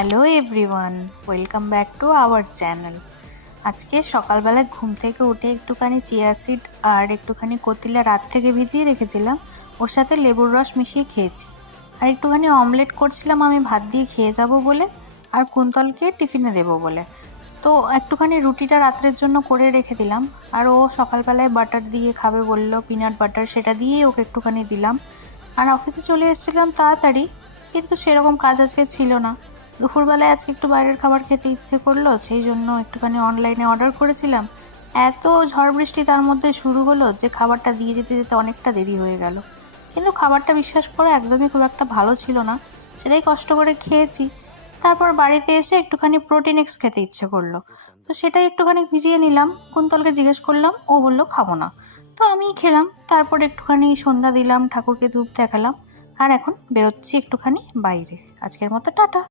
Hello everyone, welcome back to our channel. আজকে সকালবেলায় ঘুম থেকে উঠে একটুখানি চিয়া সিড আর একটুখানি কতিলা রাত থেকে ভিজিয়ে রেখেছিলাম, ওর সাথে লেবুর রস মিশিয়ে খেয়েছি। আর একটুখানি অমলেট করছিলাম আমি ভাত দিয়ে খেয়ে যাব বলে, আর কুন্তলকে টিফিনে দেবো বলে। তো একটুখানি রুটিটা রাত্রের জন্য করে রেখে দিলাম। আর ও সকালবেলায় বাটার দিয়ে খাবে বললো, পিনাট বাটার, সেটা দিয়েই ওকে একটুখানি দিলাম। আর অফিসে চলে এসেছিলাম তাড়াতাড়ি, কিন্তু সেরকম কাজ আজকে ছিল না। দুপুরবেলায় আজকে একটু বাইরের খাবার খেতে ইচ্ছে করলো, সেই জন্য একটুখানি অনলাইনে অর্ডার করেছিলাম। এত ঝড় বৃষ্টি তার মধ্যে শুরু হলো যে খাবারটা দিয়ে যেতে যেতে অনেকটা দেরি হয়ে গেল। কিন্তু খাবারটা বিশ্বাস করে একদমই খুব একটা ভালো ছিল না, সেটাই কষ্ট করে খেয়েছি। তারপর বাড়িতে এসে একটুখানি প্রোটিন এক্স খেতে ইচ্ছে করলো, তো সেটাই একটুখানি ভিজিয়ে নিলাম। কুন্তলকে জিজ্ঞেস করলাম, ও বললো খাবো না। তো আমিই খেলাম। তারপর একটুখানি সন্ধ্যা দিলাম, ঠাকুরকে ধূপ দেখালাম। আর এখন বেরোচ্ছি একটুখানি বাইরে। আজকের মতো টাটা।